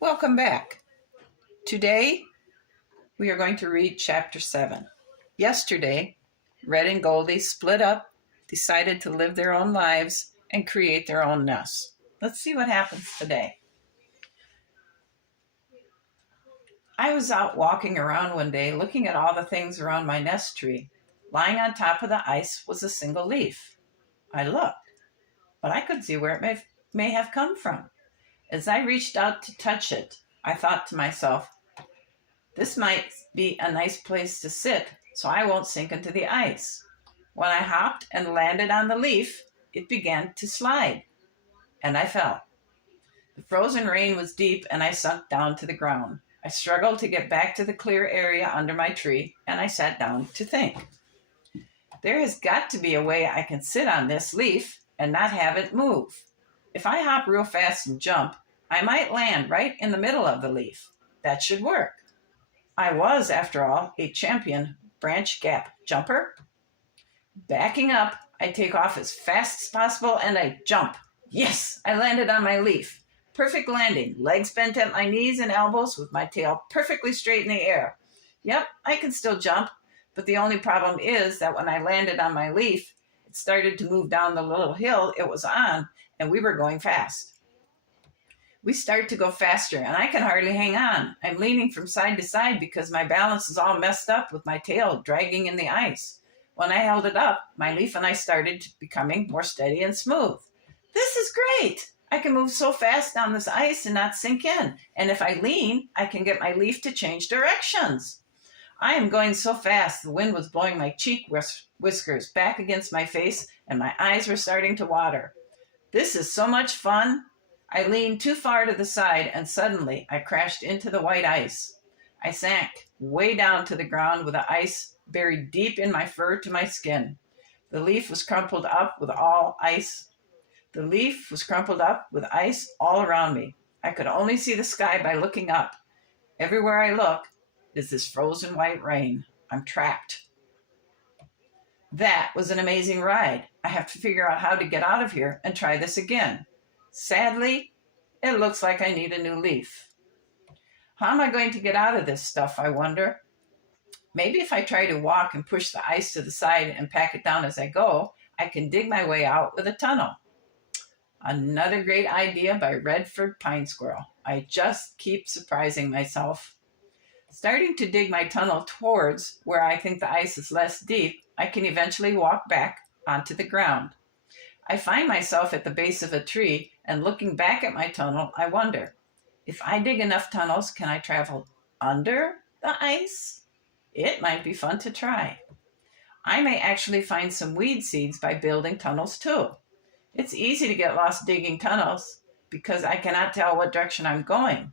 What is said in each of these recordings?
Welcome back. Today we are going to read chapter 7. Yesterday, Red and Goldie split up, decided to live their own lives, and create their own nests. Let's see what happens today. I was out walking around one day looking at all the things around my nest tree. Lying on top of the ice was a single leaf. I looked, but I couldn't see where it may have come from. As I reached out to touch it, I thought to myself, this might be a nice place to sit so I won't sink into the ice. When I hopped and landed on the leaf, it began to slide, and I fell. The frozen rain was deep, and I sunk down to the ground. I struggled to get back to the clear area under my tree, and I sat down to think. There has got to be a way I can sit on this leaf and not have it move. If I hop real fast and jump, I might land right in the middle of the leaf. That should work. I was, after all, a champion branch gap jumper. Backing up, I take off as fast as possible and I jump. Yes, I landed on my leaf. Perfect landing, legs bent at my knees and elbows with my tail perfectly straight in the air. Yep, I can still jump, but the only problem is that when I landed on my leaf, it started to move down the little hill it was on, and we were going fast. We start to go faster, and I can hardly hang on. I'm leaning from side to side because my balance is all messed up with my tail dragging in the ice. When I held it up, my leaf and I started becoming more steady and smooth. This is great! I can move so fast down this ice and not sink in. And if I lean, I can get my leaf to change directions. I am going so fast, the wind was blowing my cheek whiskers back against my face, and my eyes were starting to water. This is so much fun. I leaned too far to the side, and suddenly I crashed into the white ice. I sank way down to the ground with the ice buried deep in my fur to my skin. The leaf was crumpled up with ice all around me. I could only see the sky by looking up. Everywhere I look is this frozen white rain. I'm trapped. That was an amazing ride. I have to figure out how to get out of here and try this again. Sadly, it looks like I need a new leaf. How am I going to get out of this stuff, I wonder? Maybe if I try to walk and push the ice to the side and pack it down as I go, I can dig my way out with a tunnel. Another great idea by Redford Pine Squirrel. I just keep surprising myself. Starting to dig my tunnel towards where I think the ice is less deep, I can eventually walk back onto the ground. I find myself at the base of a tree, and looking back at my tunnel, I wonder, if I dig enough tunnels, can I travel under the ice? It might be fun to try. I may actually find some weed seeds by building tunnels too. It's easy to get lost digging tunnels because I cannot tell what direction I'm going.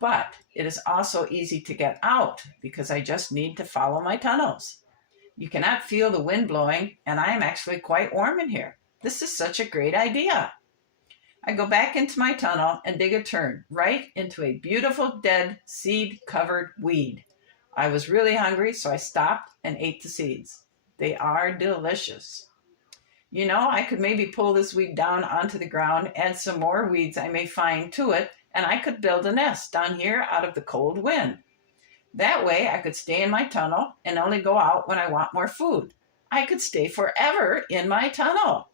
But it is also easy to get out because I just need to follow my tunnels. You cannot feel the wind blowing, and I am actually quite warm in here. This is such a great idea. I go back into my tunnel and dig a turn right into a beautiful dead seed-covered weed. I was really hungry, so I stopped and ate the seeds. They are delicious. You know, I could maybe pull this weed down onto the ground, add some more weeds I may find to it, and I could build a nest down here out of the cold wind. That way I could stay in my tunnel and only go out when I want more food. I could stay forever in my tunnel.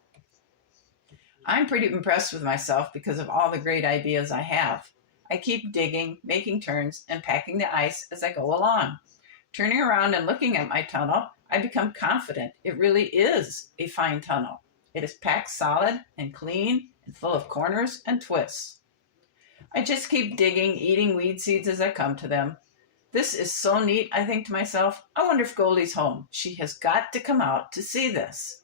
I'm pretty impressed with myself because of all the great ideas I have. I keep digging, making turns, and packing the ice as I go along. Turning around and looking at my tunnel, I become confident it really is a fine tunnel. It is packed solid and clean and full of corners and twists. I just keep digging, eating weed seeds as I come to them. This is so neat, I think to myself. I wonder if Goldie's home. She has got to come out to see this.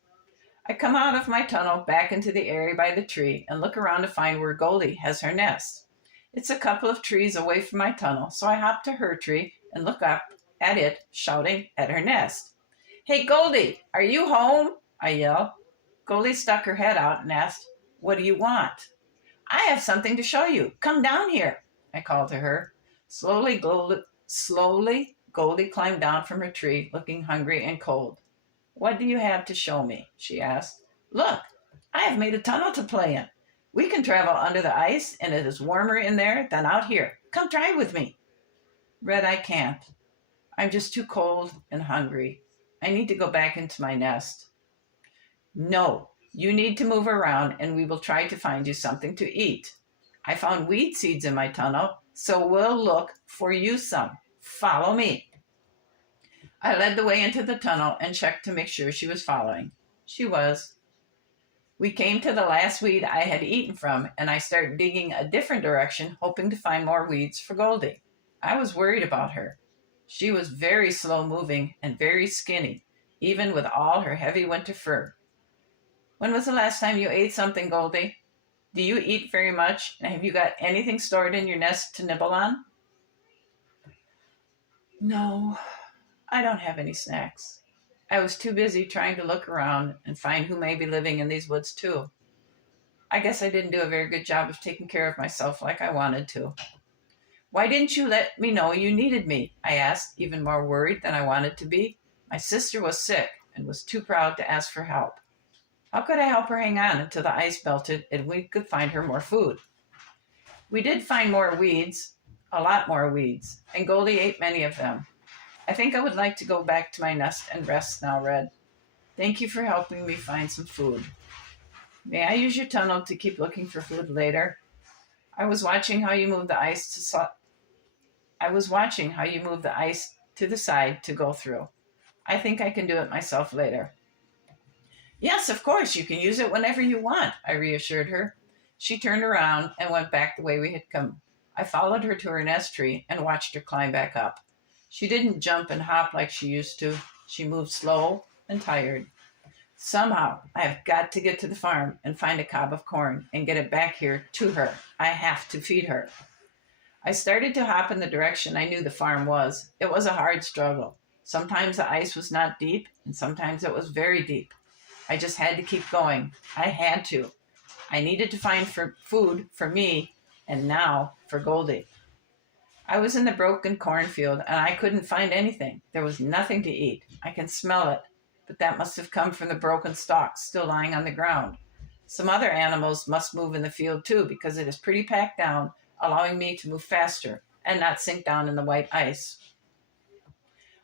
I come out of my tunnel back into the area by the tree and look around to find where Goldie has her nest. It's a couple of trees away from my tunnel, so I hop to her tree and look up at it, shouting at her nest. Hey, Goldie, are you home? I yell. Goldie stuck her head out and asked, what do you want? I have something to show you. Come down here, I called to her. Slowly, Goldie climbed down from her tree, looking hungry and cold. What do you have to show me? She asked. Look, I have made a tunnel to play in. We can travel under the ice, and it is warmer in there than out here. Come try with me. Red, I can't. I'm just too cold and hungry. I need to go back into my nest. No, you need to move around and we will try to find you something to eat. I found weed seeds in my tunnel, so we'll look for you some. Follow me. I led the way into the tunnel and checked to make sure she was following. She was. We came to the last weed I had eaten from, and I started digging a different direction, hoping to find more weeds for Goldie. I was worried about her. She was very slow moving and very skinny, even with all her heavy winter fur. When was the last time you ate something, Goldie? Do you eat very much, and have you got anything stored in your nest to nibble on? No, I don't have any snacks. I was too busy trying to look around and find who may be living in these woods too. I guess I didn't do a very good job of taking care of myself like I wanted to. Why didn't you let me know you needed me? I asked, even more worried than I wanted to be. My sister was sick and was too proud to ask for help. How could I help her hang on until the ice melted and we could find her more food? We did find more weeds, a lot more weeds, and Goldie ate many of them. I think I would like to go back to my nest and rest now, Red. Thank you for helping me find some food. May I use your tunnel to keep looking for food later? I was watching how you move the ice to the side to go through. I think I can do it myself later. Yes, of course, you can use it whenever you want, I reassured her. She turned around and went back the way we had come. I followed her to her nest tree and watched her climb back up. She didn't jump and hop like she used to. She moved slow and tired. Somehow, I have got to get to the farm and find a cob of corn and get it back here to her. I have to feed her. I started to hop in the direction I knew the farm was. It was a hard struggle. Sometimes the ice was not deep, and sometimes it was very deep. I just had to keep going. I had to. I needed to find food for me, and now for Goldie. I was in the broken cornfield, and I couldn't find anything. There was nothing to eat. I can smell it, but that must have come from the broken stalks still lying on the ground. Some other animals must move in the field too, because it is pretty packed down, allowing me to move faster and not sink down in the white ice.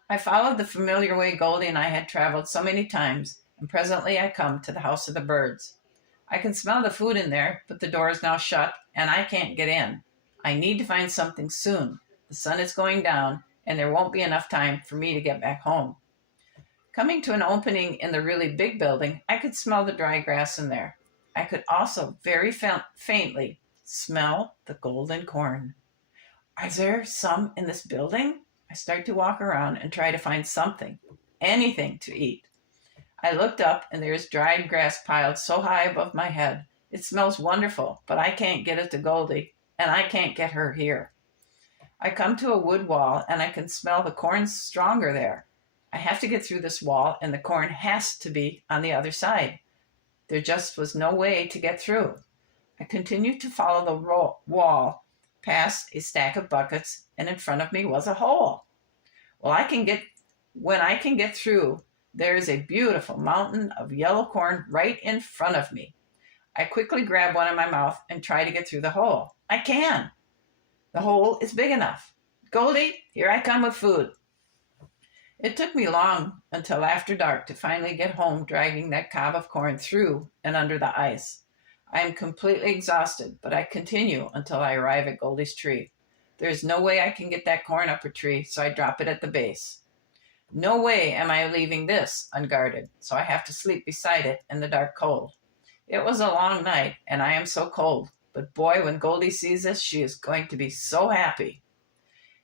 I followed the familiar way Goldie and I had traveled so many times, and presently I come to the house of the birds. I can smell the food in there, but the door is now shut, and I can't get in. I need to find something soon. The sun is going down, and there won't be enough time for me to get back home. Coming to an opening in the really big building, I could smell the dry grass in there. I could also very faintly smell the golden corn. Are there some in this building? I start to walk around and try to find something, anything to eat. I looked up, and there is dried grass piled so high above my head. It smells wonderful, but I can't get it to Goldie, and I can't get her here. I come to a wood wall, and I can smell the corn stronger there. I have to get through this wall, and the corn has to be on the other side. There just was no way to get through. I continued to follow the wall, past a stack of buckets, and in front of me was a hole. When I can get through, there is a beautiful mountain of yellow corn right in front of me. I quickly grab one in my mouth and try to get through the hole. I can. The hole is big enough. Goldie, here I come with food. It took me long until after dark to finally get home, dragging that cob of corn through and under the ice. I am completely exhausted, but I continue until I arrive at Goldie's tree. There is no way I can get that corn up a tree, so I drop it at the base. No way am I leaving this unguarded, so I have to sleep beside it in the dark cold. It was a long night, and I am so cold, but boy, when Goldie sees this, she is going to be so happy.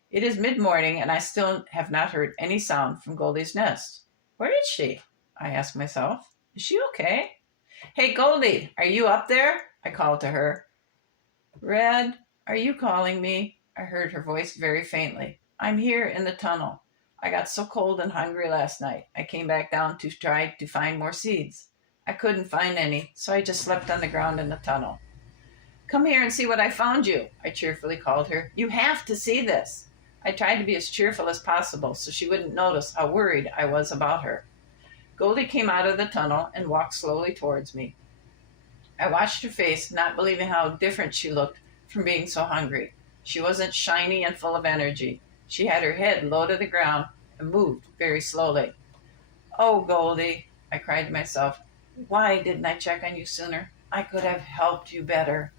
It is mid-morning, and I still have not heard any sound from Goldie's nest. Where is she? I ask myself. Is she okay? Hey, Goldie, are you up there? I called to her. Red, are you calling me? I heard her voice very faintly. I'm here in the tunnel. I got so cold and hungry last night. I came back down to try to find more seeds. I couldn't find any, so I just slept on the ground in the tunnel. Come here and see what I found you, I cheerfully called her. You have to see this. I tried to be as cheerful as possible so she wouldn't notice how worried I was about her. Goldie came out of the tunnel and walked slowly towards me. I watched her face, not believing how different she looked from being so hungry. She wasn't shiny and full of energy. She had her head low to the ground and moved very slowly. Oh, Goldie, I cried to myself, why didn't I check on you sooner? I could have helped you better.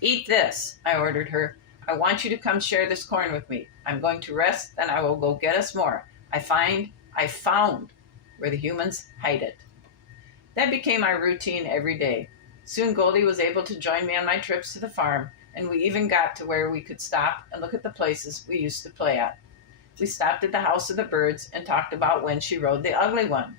Eat this, I ordered her. I want you to come share this corn with me. I'm going to rest, then I will go get us more. I found where the humans hide it. That became our routine every day. Soon Goldie was able to join me on my trips to the farm, and we even got to where we could stop and look at the places we used to play at. We stopped at the house of the birds and talked about when she rode the ugly one.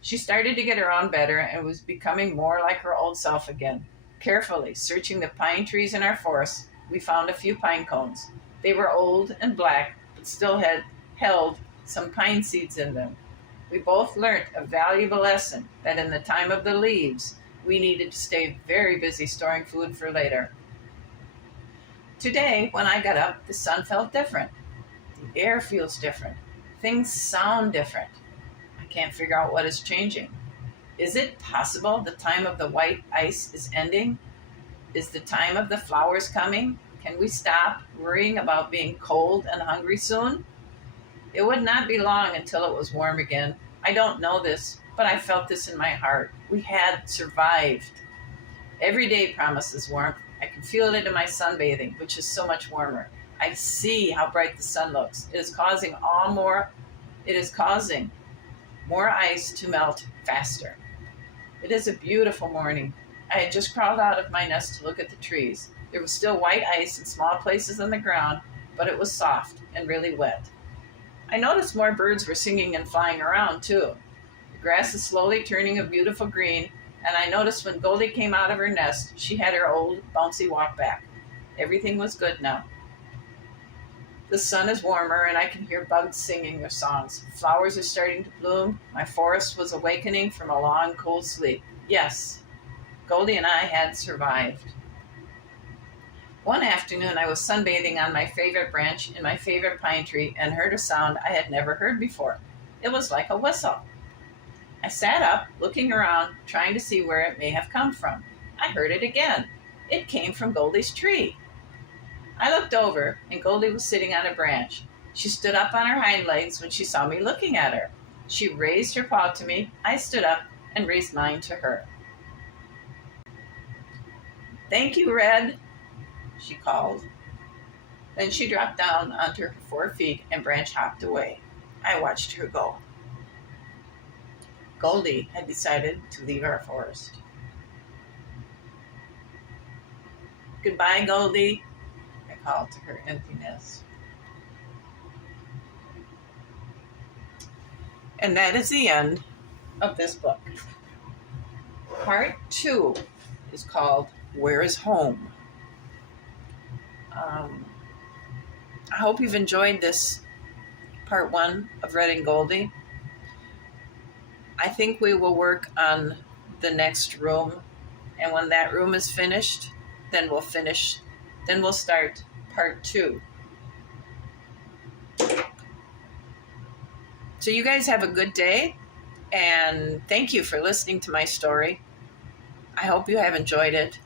She started to get around better and was becoming more like her old self again. Carefully searching the pine trees in our forest, we found a few pine cones. They were old and black, but still had held some pine seeds in them. We both learned a valuable lesson that in the time of the leaves, we needed to stay very busy storing food for later. Today, when I got up, the sun felt different. The air feels different. Things sound different. I can't figure out what is changing. Is it possible the time of the white ice is ending? Is the time of the flowers coming? Can we stop worrying about being cold and hungry soon? It would not be long until it was warm again. I don't know this, but I felt this in my heart. We had survived. Every day promises warmth. I can feel it in my sunbathing, which is so much warmer. I see how bright the sun looks. It is causing more ice to melt faster. It is a beautiful morning. I had just crawled out of my nest to look at the trees. There was still white ice in small places on the ground, but it was soft and really wet. I noticed more birds were singing and flying around, too. The grass is slowly turning a beautiful green, and I noticed when Goldie came out of her nest, she had her old bouncy walk back. Everything was good now. The sun is warmer, and I can hear bugs singing their songs. Flowers are starting to bloom. My forest was awakening from a long, cold sleep. Yes, Goldie and I had survived. One afternoon, I was sunbathing on my favorite branch in my favorite pine tree and heard a sound I had never heard before. It was like a whistle. I sat up, looking around, trying to see where it may have come from. I heard it again. It came from Goldie's tree. I looked over, and Goldie was sitting on a branch. She stood up on her hind legs when she saw me looking at her. She raised her paw to me. I stood up and raised mine to her. "Thank you, Red," she called. Then she dropped down onto her 4 feet and branch hopped away. I watched her go. Goldie had decided to leave our forest. "Goodbye, Goldie," I called to her empty nest. And that is the end of this book. Part 2 is called Where is Home? I hope you've enjoyed this part 1 of Red and Goldie. I think we will work on the next room, and when that room is finished, then we'll start part 2. So you guys have a good day, and thank you for listening to my story. I hope you have enjoyed it,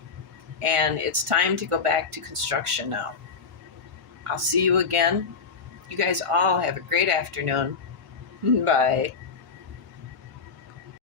and it's time to go back to construction now. I'll see you again. You guys all have a great afternoon. Bye.